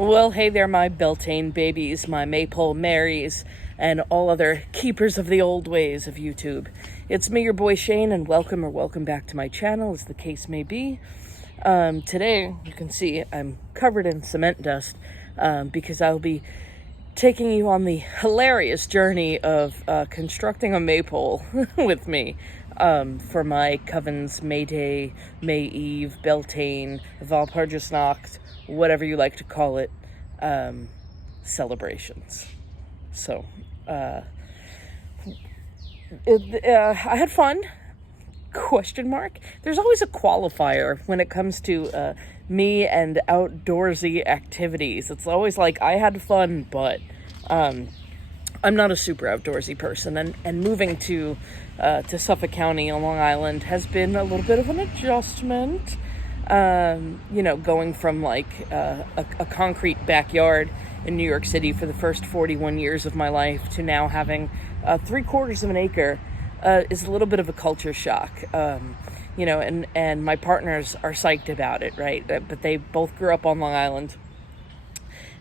Well, hey there, my Beltane babies, my Maypole Marys, and all other keepers of the old ways of YouTube. It's me, your boy Shane, and welcome back to my channel, as the case may be. Today, you can see I'm covered in cement dust because I'll be taking you on the hilarious journey of constructing a maypole with me for my coven's May Day, May Eve, Beltane, Valpargisnacht, whatever you like to call it, celebrations. So, I had fun, ? There's always a qualifier when it comes to me and outdoorsy activities. It's always like, I had fun, but I'm not a super outdoorsy person, and moving to Suffolk County on Long Island has been a little bit of an adjustment. Going from like a concrete backyard in New York City for the first 41 years of my life to now having 3/4 of an acre is a little bit of a culture shock. And my partners are psyched about it, right? But they both grew up on Long Island.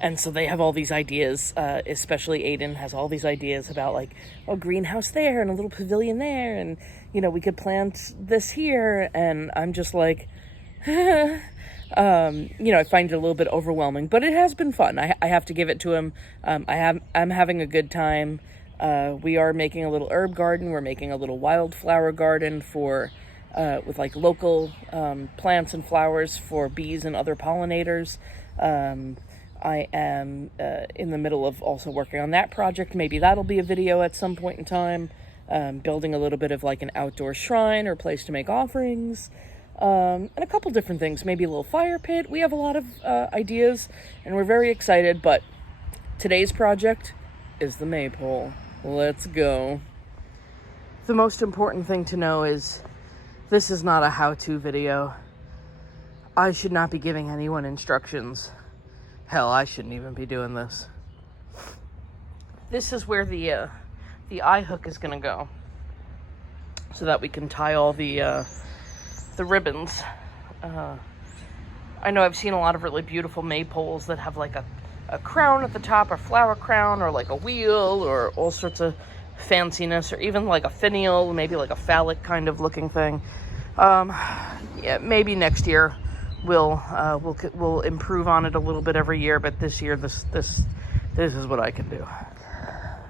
And so they have all these ideas, especially Aiden has all these ideas about like, a greenhouse there and a little pavilion there. And, we could plant this here. And I'm just like, I find it a little bit overwhelming, but it has been fun. I have to give it to him. I'm having a good time. We are making a little herb garden. We're making a little wildflower garden with like local plants and flowers for bees and other pollinators. I am in the middle of also working on that project. Maybe that'll be a video at some point in time. Building a little bit of like an outdoor shrine or place to make offerings. And a couple different things, maybe a little fire pit. We have a lot of ideas, and we're very excited, but today's project is the Maypole. Let's go. The most important thing to know is this is not a how-to video. I should not be giving anyone instructions. Hell, I shouldn't even be doing this. This is where the eye hook is gonna go, so that we can tie all the ribbons. I know I've seen a lot of really beautiful maypoles that have like a crown at the top, a flower crown, or like a wheel, or all sorts of fanciness, or even like a finial, maybe like a phallic kind of looking thing. Yeah, maybe next year we'll improve on it a little bit every year, but this year this is what I can do.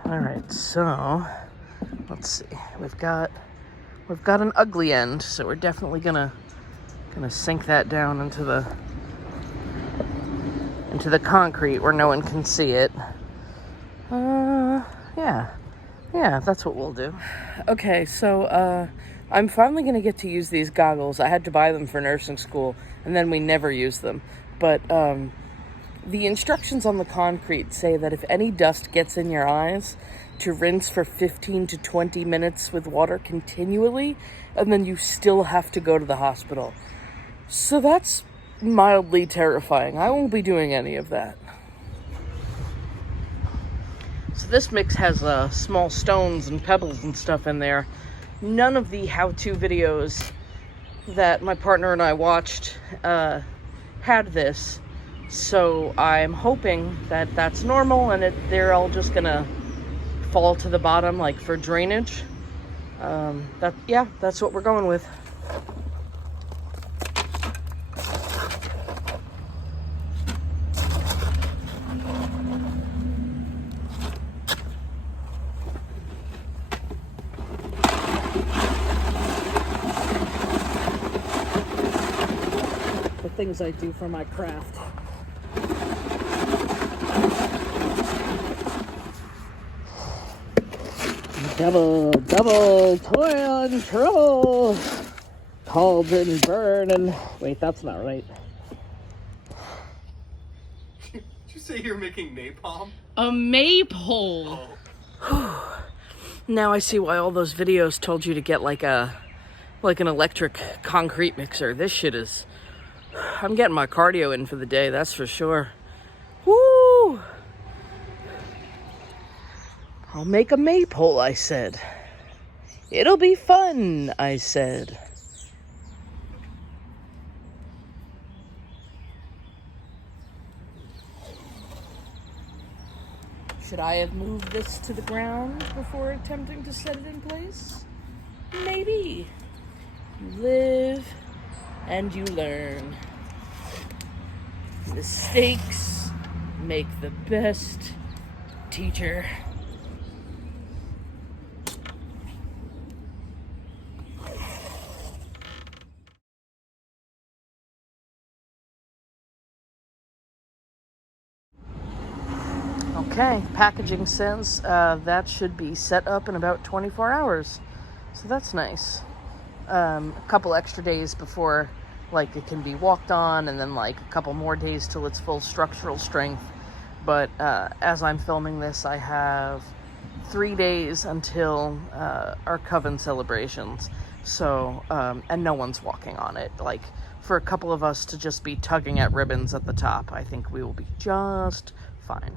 All right, so let's see. We've got an ugly end, so we're definitely gonna sink that down into the concrete where no one can see it. Yeah, that's what we'll do. Okay, so I'm finally gonna get to use these goggles. I had to buy them for nursing school, and then we never used them. But the instructions on the concrete say that if any dust gets in your eyes, to rinse for 15 to 20 minutes with water continually, and then you still have to go to the hospital. So that's mildly terrifying. I won't be doing any of that. So this mix has small stones and pebbles and stuff in there. None of the how-to videos that my partner and I watched had this. So I'm hoping that that's normal and they're all just gonna fall to the bottom, like for drainage. That's what we're going with. The things I do for my craft. Double toil and trouble. Cauldron burn and... Wait, that's not right. Did you say you're making napalm? A maypole. Oh. Now I see why all those videos told you to get like an electric concrete mixer. This shit is... I'm getting my cardio in for the day, that's for sure. Woo! I'll make a maypole, I said. It'll be fun, I said. Should I have moved this to the ground before attempting to set it in place? Maybe. You live and you learn. Mistakes make the best teacher. Okay, packaging says that should be set up in about 24 hours. So that's nice. A couple extra days before, like, it can be walked on, and then, like, a couple more days till its full structural strength. But as I'm filming this, I have 3 days until our coven celebrations. So, and no one's walking on it. Like, for a couple of us to just be tugging at ribbons at the top, I think we will be just fine.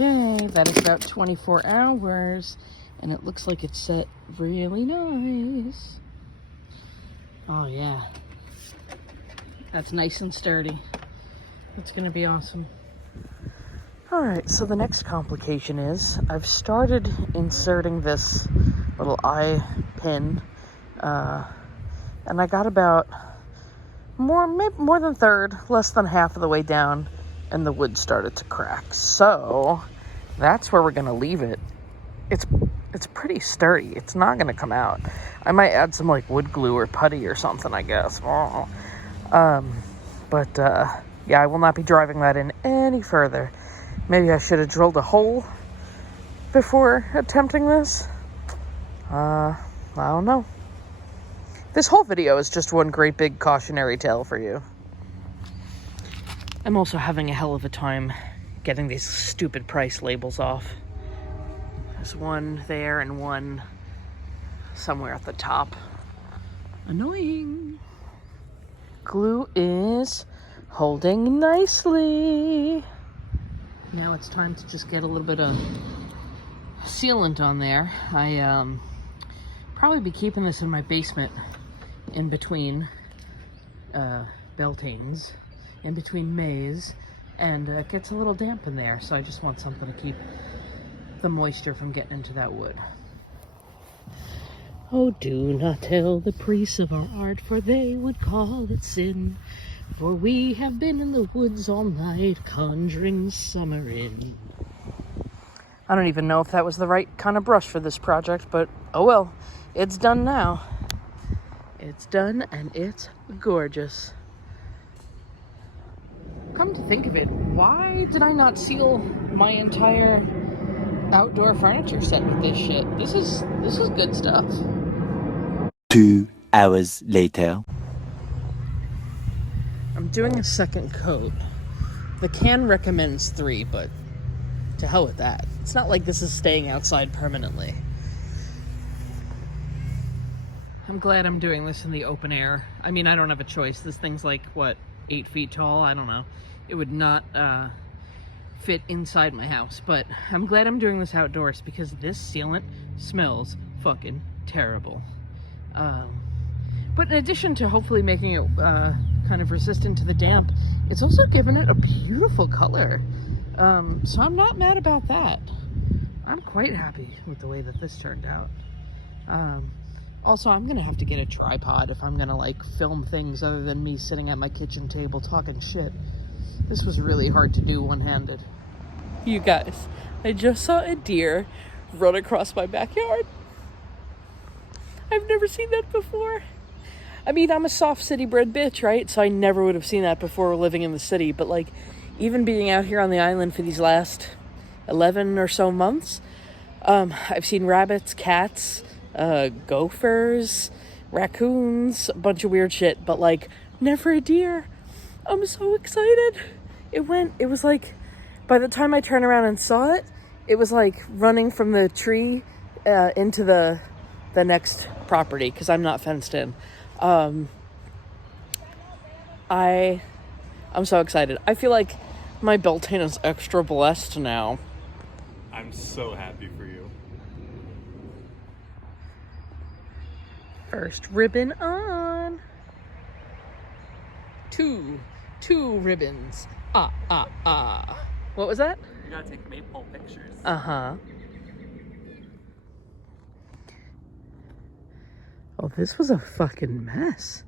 Okay, that is about 24 hours, and it looks like it's set really nice. Oh yeah, that's nice and sturdy. It's gonna be awesome. All right, so the next complication is I've started inserting this little eye pin, and I got about more than third, less than half of the way down, and the wood started to crack. So that's where we're gonna leave it. It's pretty sturdy. It's not gonna come out. I might add some like wood glue or putty or something, I guess. Yeah, I will not be driving that in any further. Maybe I should have drilled a hole before attempting this. I don't know. This whole video is just one great big cautionary tale for you. I'm also having a hell of a time getting these stupid price labels off. There's one there and one somewhere at the top. Annoying. Glue is holding nicely. Now it's time to just get a little bit of sealant on there. I probably be keeping this in my basement in between Beltanes. In between Mays, and it gets a little damp in there, so I just want something to keep the moisture from getting into that wood. Oh, do not tell the priests of our art, for they would call it sin, for we have been in the woods all night, conjuring summer in. I don't even know if that was the right kind of brush for this project, but oh well, it's done now. It's done, and it's gorgeous. Come to think of it, why did I not seal my entire outdoor furniture set with this shit? This is good stuff. 2 hours later. I'm doing a second coat. The can recommends 3, but to hell with that. It's not like this is staying outside permanently. I'm glad I'm doing this in the open air. I mean, I don't have a choice. This thing's like, what, 8 feet tall? I don't know. It would not fit inside my house, but I'm glad I'm doing this outdoors because this sealant smells fucking terrible. But in addition to hopefully making it kind of resistant to the damp, it's also given it a beautiful color. So I'm not mad about that. I'm quite happy with the way that this turned out. Also, I'm gonna have to get a tripod if I'm gonna like film things other than me sitting at my kitchen table talking shit. This was really hard to do one-handed. You guys, I just saw a deer run across my backyard. I've never seen that before. I mean, I'm a soft city-bred bitch, right? So I never would have seen that before living in the city. But like, even being out here on the island for these last 11 or so months, I've seen rabbits, cats, gophers, raccoons, a bunch of weird shit, but like, never a deer. I'm so excited. It was like, by the time I turned around and saw it, it was like running from the tree into the next property, because I'm not fenced in. I'm so excited. I feel like my Beltane is extra blessed now. I'm so happy for you. First ribbon on. Two ribbons. What was that? We gotta take Maypole pictures. Uh-huh. Oh, this was a fucking mess.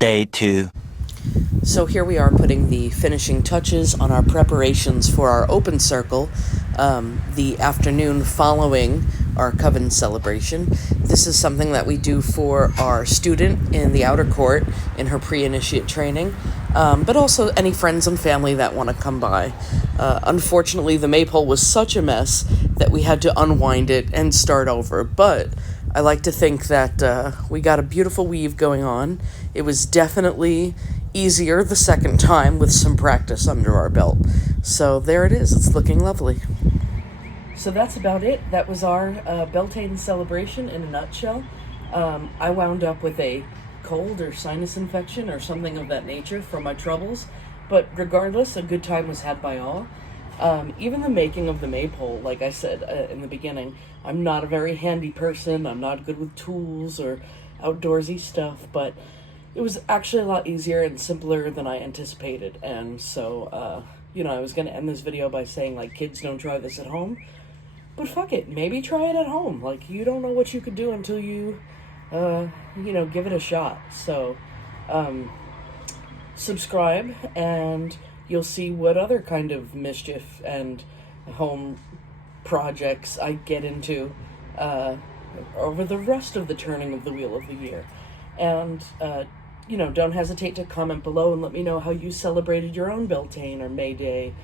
Day 2. So here we are putting the finishing touches on our preparations for our open circle, the afternoon following our coven celebration. This is something that we do for our student in the outer court in her pre-initiate training, but also any friends and family that want to come by. Unfortunately, the Maypole was such a mess that we had to unwind it and start over, but I like to think that we got a beautiful weave going on. It was definitely easier the second time with some practice under our belt. So there it is. It's looking lovely. So that's about it. That was our Beltane celebration in a nutshell. I wound up with a cold or sinus infection or something of that nature from my troubles. But regardless, a good time was had by all. Even the making of the Maypole, like I said in the beginning, I'm not a very handy person. I'm not good with tools or outdoorsy stuff, but it was actually a lot easier and simpler than I anticipated. And so, I was going to end this video by saying, like, kids, don't try this at home. But fuck it, maybe try it at home. Like, you don't know what you could do until you, give it a shot. So, subscribe, and you'll see what other kind of mischief and home projects I get into over the rest of the turning of the wheel of the year. And, don't hesitate to comment below and let me know how you celebrated your own Beltane or May Day.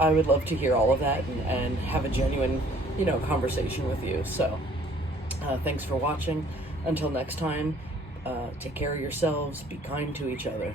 I would love to hear all of that and have a genuine, conversation with you. So, thanks for watching. Until next time, take care of yourselves, be kind to each other.